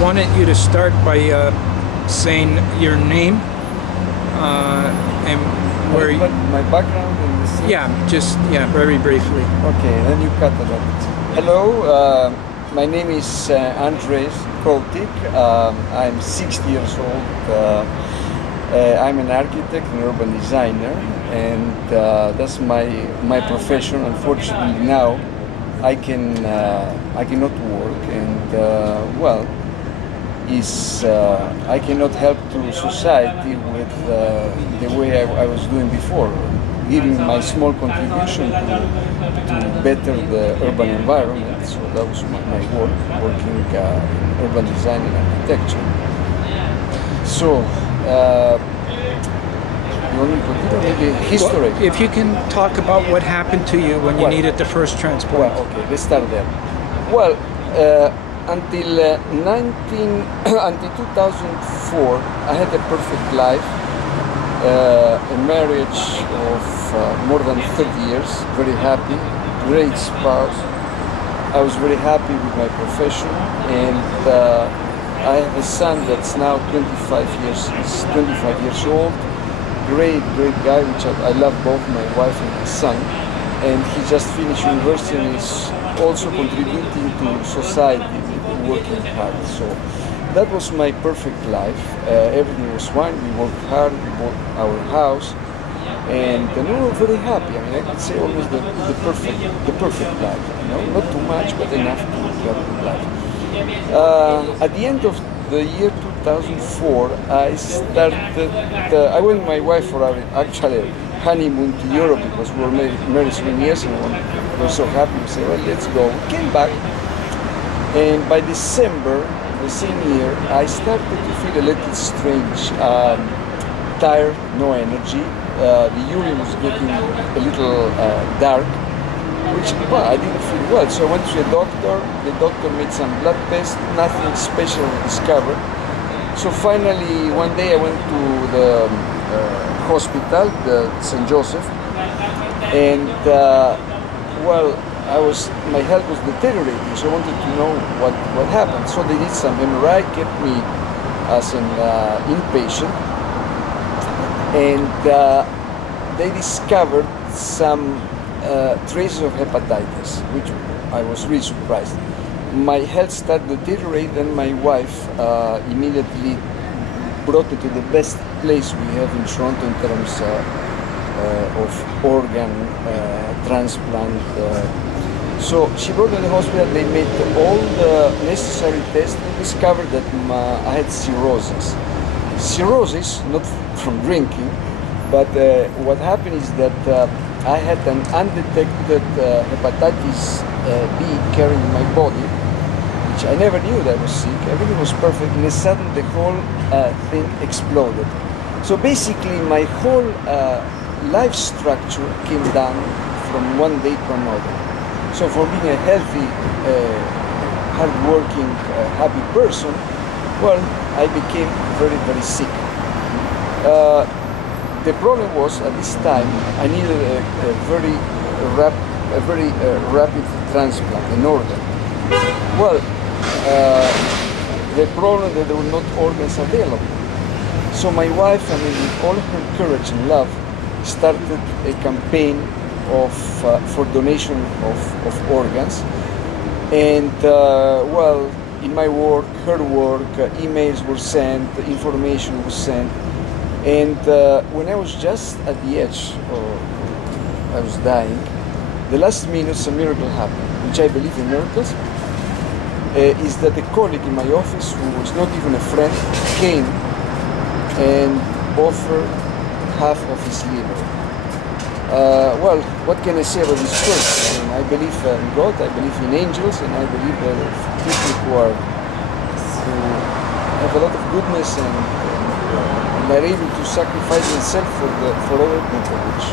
wanted you to start by saying your name and where you... My background in the city? Yeah, very briefly. Okay, then you cut it out. Hello, my name is Andres Koltik. I'm 60 years old. I'm an architect and urban designer, and that's my profession. Unfortunately, now I cannot work, and I cannot help to society with the way I was doing before, giving my small contribution to better the urban environment. So that was my work, working in urban design and architecture. So. You want me to continue? Maybe history. Well, if you can talk about what happened to you when you needed the first transplant. Well, okay, let's start there. Well, until 2004, I had a perfect life, a marriage of more than 30 years, very happy, great spouse. I was very happy with my profession, and I have a son that's now 25 years old. Great guy, which I love both my wife and my son. And he just finished university and is also contributing to society, working hard. So that was my perfect life. Everything was fine. We worked hard. We bought our house, and we were very happy. I mean, I could say almost the perfect life. You know, not too much, but enough to have a good life. At the end of the year 2004, I I went with my wife for our actually honeymoon to Europe because we were married 7 years ago. We were so happy. We said, well, let's go. We came back, and by December the same year, I started to feel a little strange, tired, no energy. The urine was getting a little dark, which I didn't feel well. So I went to a doctor. The doctor made some blood tests. Nothing special was discovered. So finally, one day I went to the hospital, the St. Joseph, and my health was deteriorating. So I wanted to know what happened. So they did some MRI, kept me as an inpatient, and they discovered some traces of hepatitis, which I was really surprised. My health started to deteriorate, and my wife immediately brought me to the best place we have in Toronto in terms of organ transplant. So she brought me to the hospital. They made all the necessary tests and discovered that I had cirrhosis. Cirrhosis, not from drinking, but what happened is that I had an undetected hepatitis B carrying in my body, which I never knew that I was sick. Everything was perfect, and suddenly the whole thing exploded. So basically, my whole life structure came down from one day to another. So for being a healthy, hardworking, happy person, well, I became very sick. The problem was, at this time, I needed a very rapid transplant, an organ. Well, the problem that there were not organs available. So my wife, with all her courage and love, started a campaign for donation of organs. And in my work, her work, emails were sent, information was sent. And when I was just at the edge, I was dying, the last minutes a miracle happened, which I believe in miracles, is that a colleague in my office, who was not even a friend, came and offered half of his liver. Well, what can I say about this person? I believe in God, I believe in angels, and I believe that people who have a lot of goodness and are able to sacrifice themselves for other people, which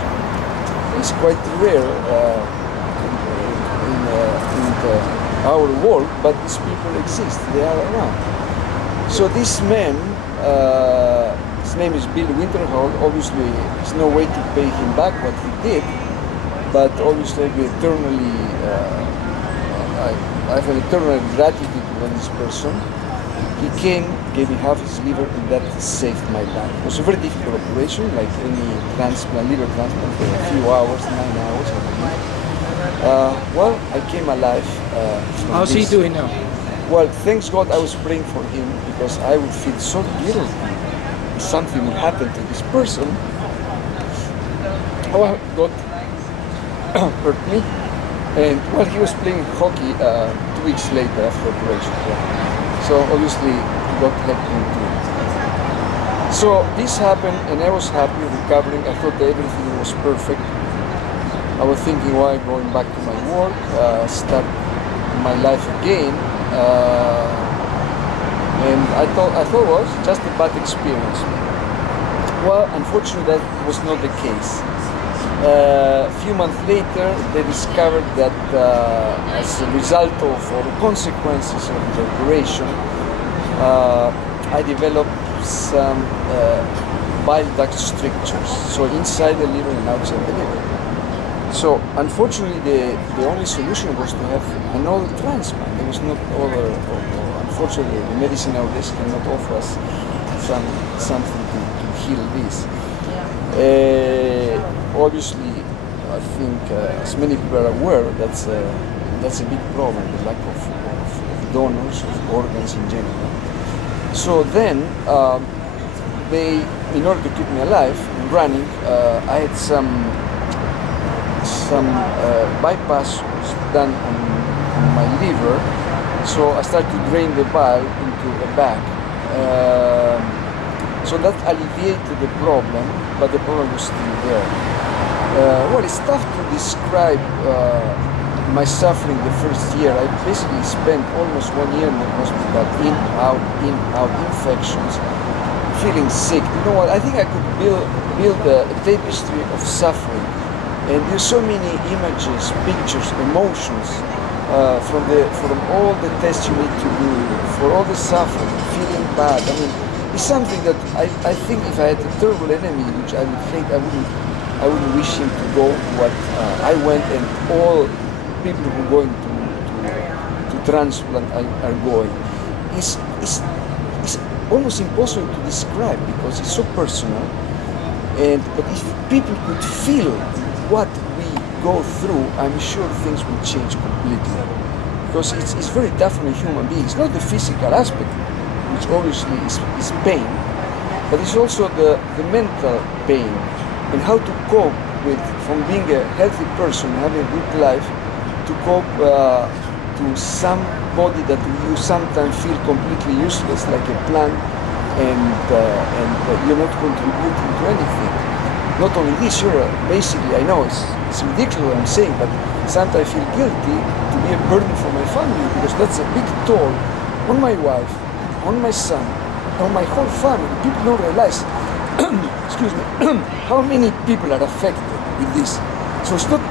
is quite rare in our world, but these people exist, they are around. So this man, his name is Bill Winterhall. Obviously, there's no way to pay him back what he did, but obviously I have an eternal gratitude to this person. He came, gave me half his liver, and that saved my life. It was a very difficult operation, like any transplant, liver transplant, for a few hours, 9 hours, I believe. Well, I came alive. How's he doing now? Well, thanks God I was praying for him, because I would feel so guilty if something would happen to this person. Oh, God hurt me. And well, he was playing hockey 2 weeks later after operation. Yeah. So obviously God helped him too. So this happened, and I was happy, recovering. I thought everything was perfect. I was thinking, why going back to my work, start my life again. And I thought it was just a bad experience. Well, unfortunately, that was not the case. A few months later, they discovered that as a result of all the consequences of the operation, I developed some bile duct strictures, so inside the liver and outside the liver. So unfortunately, the only solution was to have another transplant. There was not other. Unfortunately, the medicine nowadays cannot offer us something to heal this. Obviously, I think as many people are aware, that's a big problem, the lack of donors, of organs in general. So then, they, in order to keep me alive and running, I had some bypass was done on my liver, so I started to drain the bile into the back. So that alleviated the problem, but the problem was still there. Well, it's tough to describe my suffering the first year. I basically spent almost 1 year in the hospital, in, out, infections, feeling sick. You know what, I think I could build a tapestry of suffering. And there's so many images, pictures, emotions from all the tests you need to do, for all the suffering, feeling bad. I mean, it's something that I think if I had a terrible enemy, which I would hate, I wouldn't wish him to go what I went, and all people who are going to transplant are going. It's almost impossible to describe because it's so personal. But if people could feel what we go through, I'm sure things will change completely. Because it's very tough on a human being. It's not the physical aspect, which obviously is pain, but it's also the mental pain and how to cope with, from being a healthy person, having a good life, to cope to somebody that you sometimes feel completely useless, like a plant, and you're not contributing to anything. Not only this, basically, I know it's ridiculous what I'm saying, but sometimes I feel guilty to be a burden for my family, because that's a big toll on my wife, on my son, on my whole family. People don't realize, excuse me, how many people are affected with this. So it's not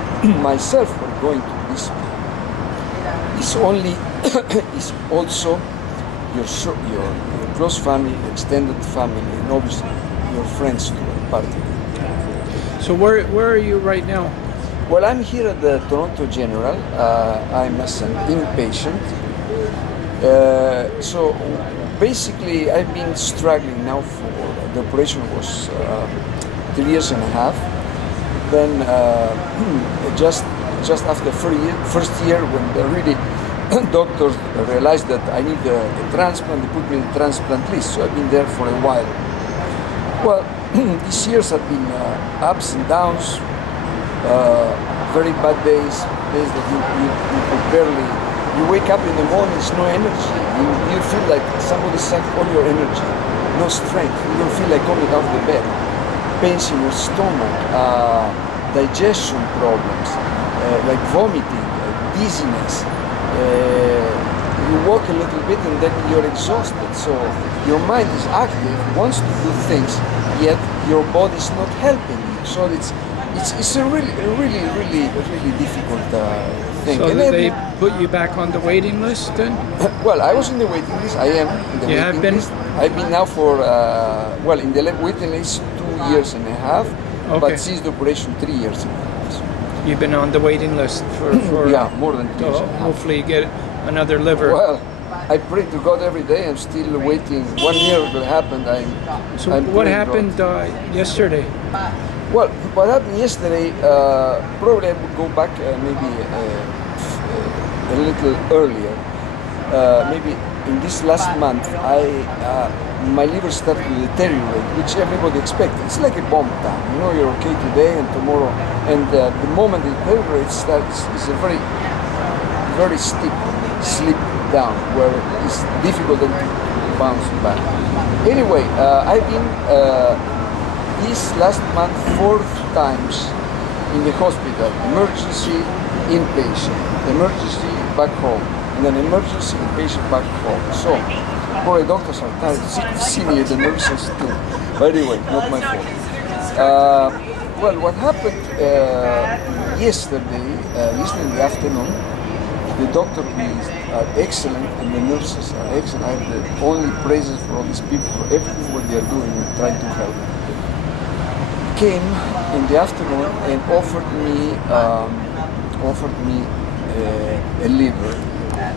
myself who are going through this. It's only, it's also your close family, extended family, and obviously your friends too are part of it. So where are you right now? Well, I'm here at the Toronto General. I'm as an inpatient. So basically, I've been struggling now for, the operation was 3.5 years. Then just after first year, when the really doctors realized that I need a transplant, they put me in the transplant list. So I've been there for a while. Well, these years have been ups and downs, very bad days that you could barely. You wake up in the morning, there's no energy. You feel like somebody sucked all your energy, no strength. You don't feel like coming out of the bed. Pains in your stomach, digestion problems, like vomiting, dizziness. You walk a little bit and then you're exhausted. So your mind is active, wants to do things, yet your body's not helping you. So it's a really difficult thing. So did they put you back on the waiting list then? Well, I was in the waiting list. I am in the waiting list. I've been now for, in the waiting list 2.5 years, okay. But since the operation 3.5 years. You've been on the waiting list for yeah, more than 2 years. Hopefully you get another liver. Well, I pray to God every day. I'm still waiting. 1 year will happen. So I'm what praying happened yesterday? Well, what happened yesterday, probably I would go back maybe a little earlier. Maybe in this last month, my liver started to deteriorate, which everybody expects. It's like a bomb time. You know, you're okay today and tomorrow, and the moment it deteriorates, it's a very, very steep slip down where it's difficult then to bounce back. Anyway, I've been this last month 4 times in the hospital, emergency, inpatient, emergency, back home, and then emergency, inpatient, back home. So, probably doctors are tired of seeing me at the nurses too. But anyway, not my fault. Well, what happened yesterday in the afternoon, the doctor is excellent and the nurses are excellent. I have the only praises for all these people, for everything what they are doing and trying to help. Came in the afternoon and offered me a liver,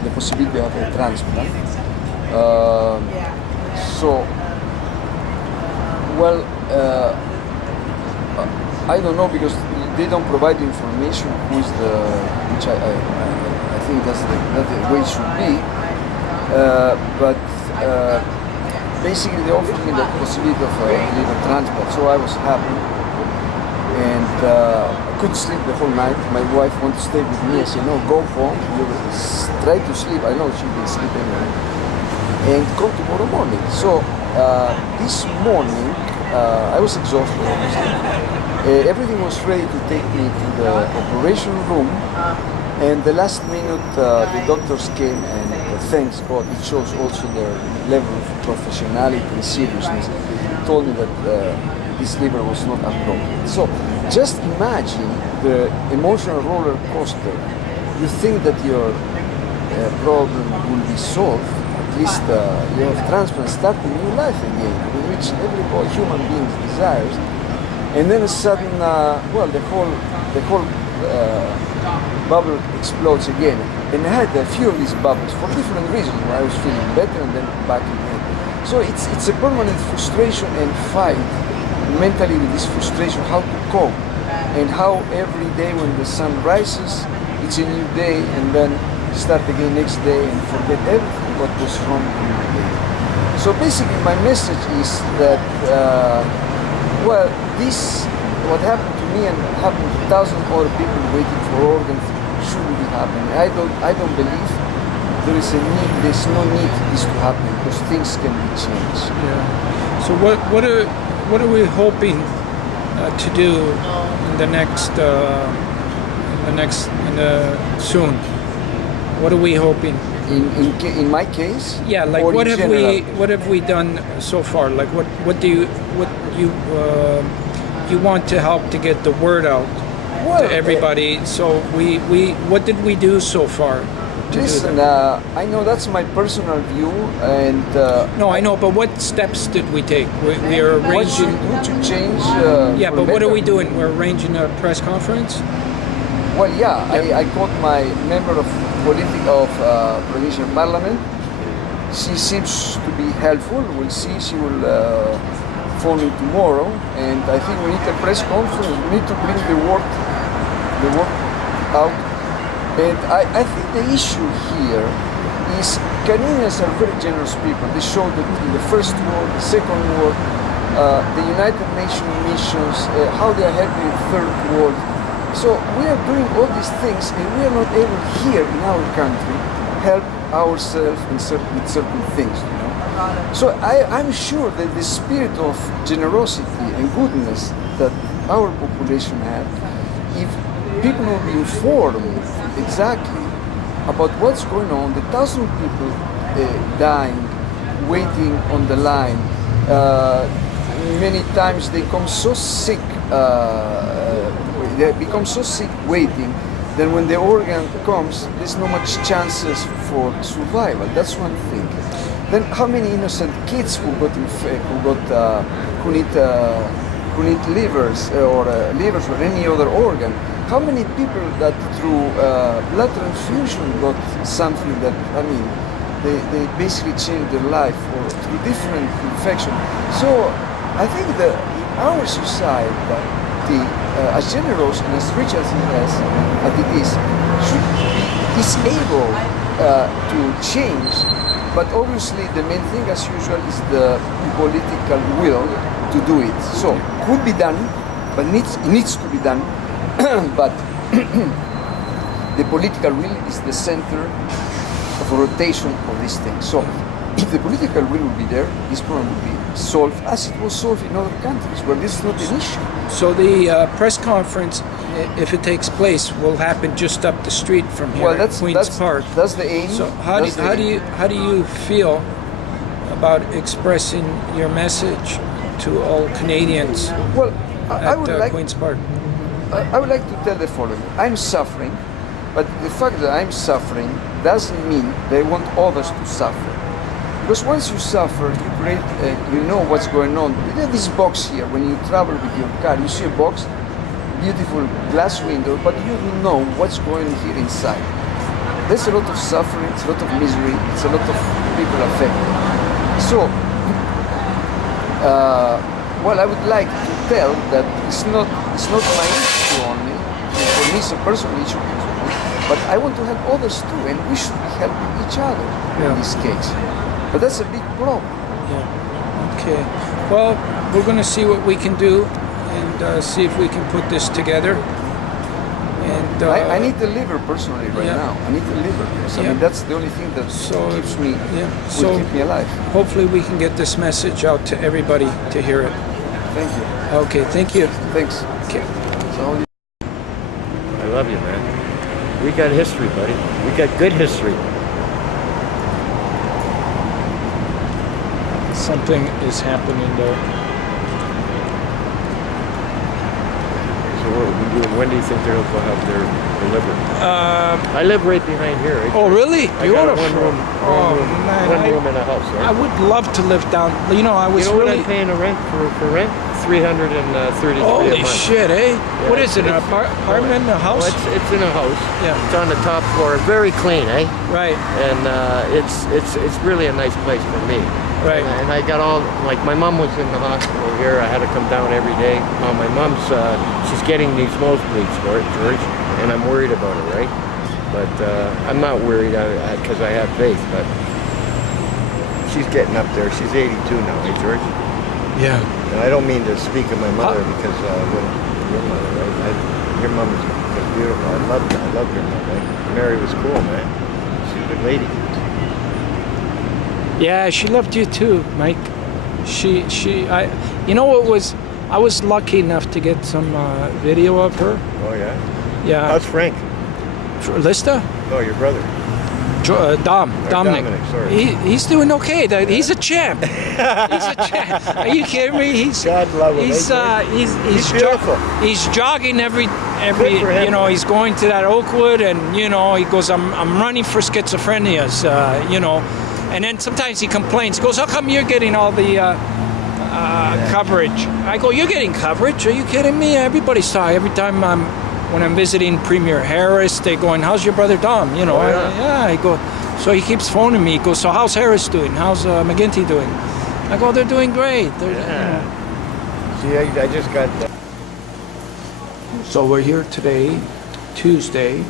the possibility of a transplant. I don't know because they don't provide information who is which I think that's the way it should be. But basically they offered me the possibility of a liver transplant, so I was happy. And I couldn't sleep the whole night. My wife wanted to stay with me. I said, no, go home. You try to sleep. I know she will sleep anyway. And come tomorrow morning. So this morning, I was exhausted, obviously. Everything was ready to take me to the operation room. And the last minute, the doctors came and thanks God, it shows also their level of professionality and seriousness. Told me that this liver was not appropriate. So just imagine the emotional roller coaster. You think that your problem will be solved, at least you have transplant, start a new life again, which every human being desires. And then a sudden, the whole bubble explodes again. And I had a few of these bubbles for different reasons. I was feeling better and then back again. So it's a permanent frustration and fight mentally with this frustration, how to cope, and how every day when the sun rises, it's a new day, and then start again next day and forget everything what was wrong in the day. So basically my message is that, what happened to me and happened to thousands of other people waiting for organs shouldn't be happening. I don't believe there's no need for this to happen because things can be changed. Yeah. So what are we hoping to do in the soon? What are we hoping? In my case? Yeah, like what have we done so far? Like what do you want to help to get the word out to everybody? So what did we do so far? Listen, I know that's my personal view, and no, I know, but what steps did we take? We are arranging to change. Yeah, but what are we doing? We're arranging a press conference. Well, yeah, I called my member of provincial parliament. She seems to be helpful. We'll see. She will phone me tomorrow, and I think we need a press conference. We need to bring the work out. And I think the issue here is Canadians are very generous people. They showed that in the First World, the Second World, the United Nations missions, how they are helping the Third World. So we are doing all these things and we are not able here in our country help ourselves with certain things, you know. So I'm sure that the spirit of generosity and goodness that our population have, if people will be informed exactly about what's going on, the thousands of people dying, waiting on the line. Many times they become so sick waiting, then when the organ comes, there's no much chances for survival. That's one thing. Then how many innocent kids who need livers or any other organ? How many people that through blood transfusion got something that, they basically change their life or through different infection. So I think that in our society, as generous and as rich as it is, should be is able to change. But obviously, the main thing, as usual, is the political will to do it. So could be done, but needs to be done. But the political will is the center of rotation of this thing. So if the political will would be there, this problem would be solved as it was solved in other countries where this is not an issue. So the press conference, if it takes place, will happen just up the street from here at Queen's Park. That's the aim. So how do you feel about expressing your message to all Canadians well, I would at like, Queen's Park? I would like to tell the following. I'm suffering, but the fact that I'm suffering doesn't mean that I want others to suffer. Because once you suffer, you create, you know what's going on. You have this box here. When you travel with your car, you see a box, beautiful glass window, but you don't know what's going here inside. There's a lot of suffering, it's a lot of misery, it's a lot of people affected. So, well, I would like to tell that it's not my issue only. For me, it's a personal issue, but I want to help others too, and we should be helping each other in this case. But that's a big problem. Yeah. Okay. Well, we're going to see what we can do and see if we can put this together. And I need the liver personally right now. I need the liver because I mean that's the only thing that keeps me will keep me alive. Hopefully, we can get this message out to everybody to hear it. Thank you. Okay. Thank you. Thanks. Okay. So, I love you, man. We got history, buddy. We got good history. Something is happening there. So when do you think they'll go have their liver? I live right behind here. Right? Oh, really? I got a one room in a house. Right? I would love to live down. You know, I was what I'm paying a rent for rent? $333 Holy a month. shit, eh? Yeah, what is it? An apartment? A house? Well, it's in a house. Yeah. It's on the top floor. Very clean, eh? Right. And it's really a nice place for me. Right. And I got all, like my mom was in the hospital here. I had to come down every day. My mom's, she's getting these nosebleeds, George, and I'm worried about her, right? But I'm not worried because I have faith, but she's getting up there. She's 82 now, eh, George? Yeah. And I don't mean to speak of my mother because your mother, right? Your mom was beautiful. I loved your mom, right? Mary was cool, man. She's a good lady. Yeah, she loved you too, Mike. You know what was, I was lucky enough to get some video of her. Oh yeah? Yeah. How's Frank? Lista? Oh, your brother. Dominic. Dominic, sorry. He's doing okay. He's a champ. He's a champ. Are you kidding me? God love him. He's beautiful. He's jogging every him, you know, he's going to that Oakwood and you know, he goes, I'm running for schizophrenias, you know. And then sometimes he complains. He goes, how come you're getting all the coverage? I go, you're getting coverage? Are you kidding me? Everybody's talking. Every time when I'm visiting Premier Harris, they're going, how's your brother Dom? You know, I go. So he keeps phoning me. He goes, so how's Harris doing? How's McGinty doing? I go, they're doing great. You know. See, I just got that. So we're here today, Tuesday,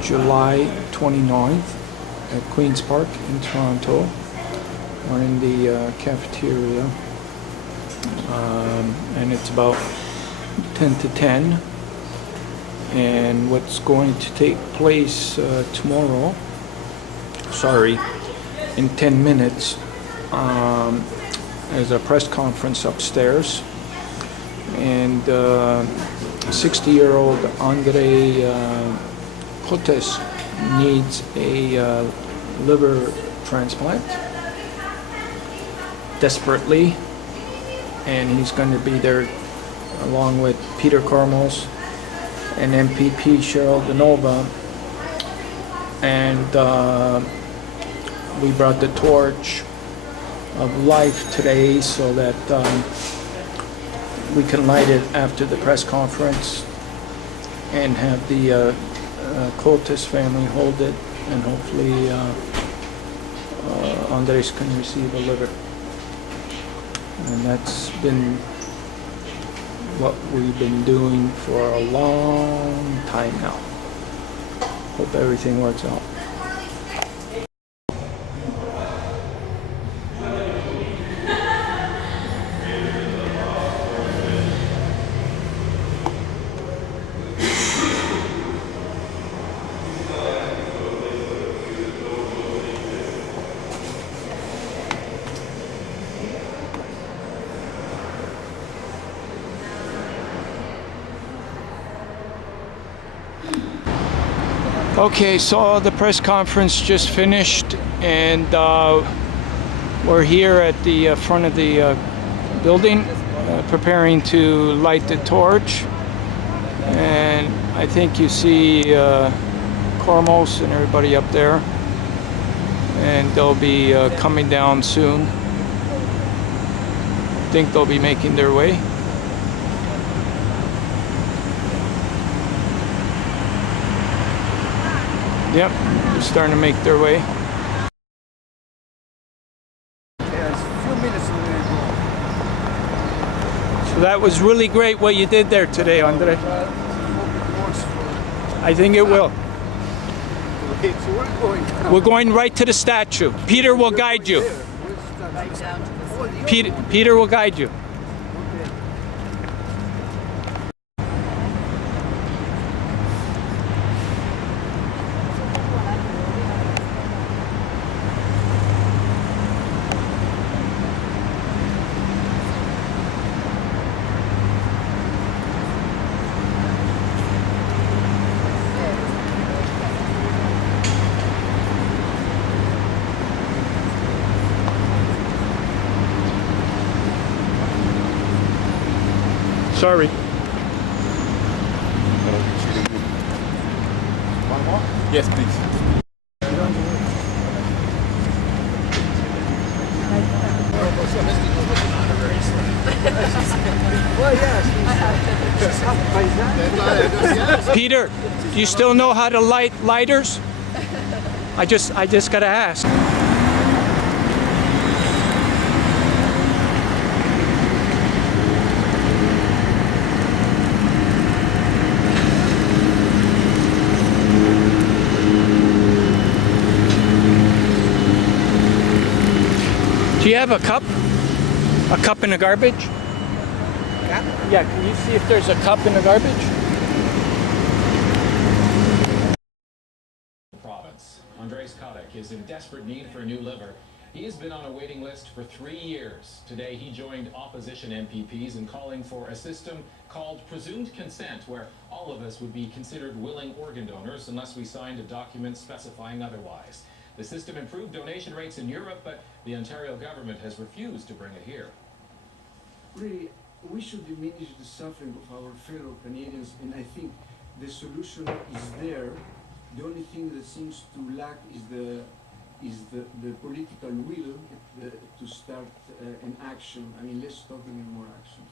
July 29th. At Queen's Park in Toronto. We're in the cafeteria and it's about 10 to 10 and what's going to take place tomorrow, in 10 minutes is a press conference upstairs and 60-year-old Andre Cotes needs a liver transplant desperately, and he's going to be there along with Peter Carmos and MPP Cheryl Denova, and we brought the torch of life today so that we can light it after the press conference and have the Cotes family hold it and hopefully Andres can receive a liver. And that's been what we've been doing for a long time now. Hope everything works out. Okay, so the press conference just finished, and we're here at the front of the building preparing to light the torch. And I think you see Cormos and everybody up there, and they'll be coming down soon. I think they'll be making their way. Yep, they're starting to make their way. Yes, a few minutes and we're going. So that was really great what you did there today, Andre. Hope it works for I think it will. Okay, so where are we going now? We're going right to the statue. Peter will guide you. Peter will guide you. Sorry. One more? Yes, please. Peter, do you still know how to light lighters? I just gotta ask. Do you have a cup? A cup in the garbage? Yeah, can you see if there's a cup in the garbage? Province. Andres Kodak is in desperate need for a new liver. He has been on a waiting list for 3 years. Today he joined opposition MPPs in calling for a system called presumed consent, where all of us would be considered willing organ donors unless we signed a document specifying otherwise. The system improved donation rates in Europe, but the Ontario government has refused to bring it here. Really, we should diminish the suffering of our fellow Canadians, and I think the solution is there. The only thing that seems to lack is the political will to start an action. I mean, less talking and more action.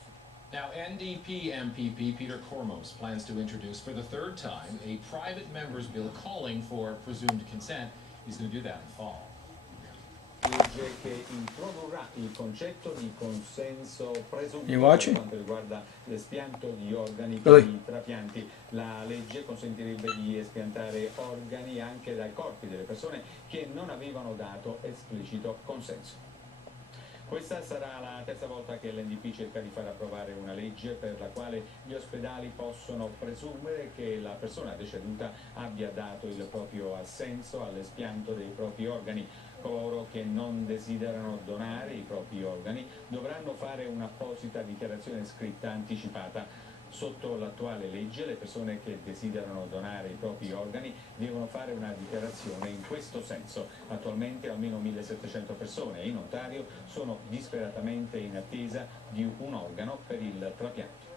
Now, NDP MPP Peter Cormos plans to introduce for the 3rd time a private member's bill calling for presumed consent. He's going to do that in fall. Legge che introdurrà il concetto di consenso presunto per quanto riguarda l'espianto di organi Really? per i trapianti. La legge consentirebbe di espiantare organi anche dai corpi delle persone che non avevano dato esplicito consenso. Questa sarà la 3ª volta che l'NDP cerca di far approvare una legge per la quale gli ospedali possono presumere che la persona deceduta abbia dato il proprio assenso all'espianto dei propri organi. Coloro che non desiderano donare i propri organi dovranno fare un'apposita dichiarazione scritta anticipata. Sotto l'attuale legge le persone che desiderano donare i propri organi devono fare una dichiarazione in questo senso. Attualmente almeno 1700 persone in Ontario sono disperatamente in attesa di un organo per il trapianto.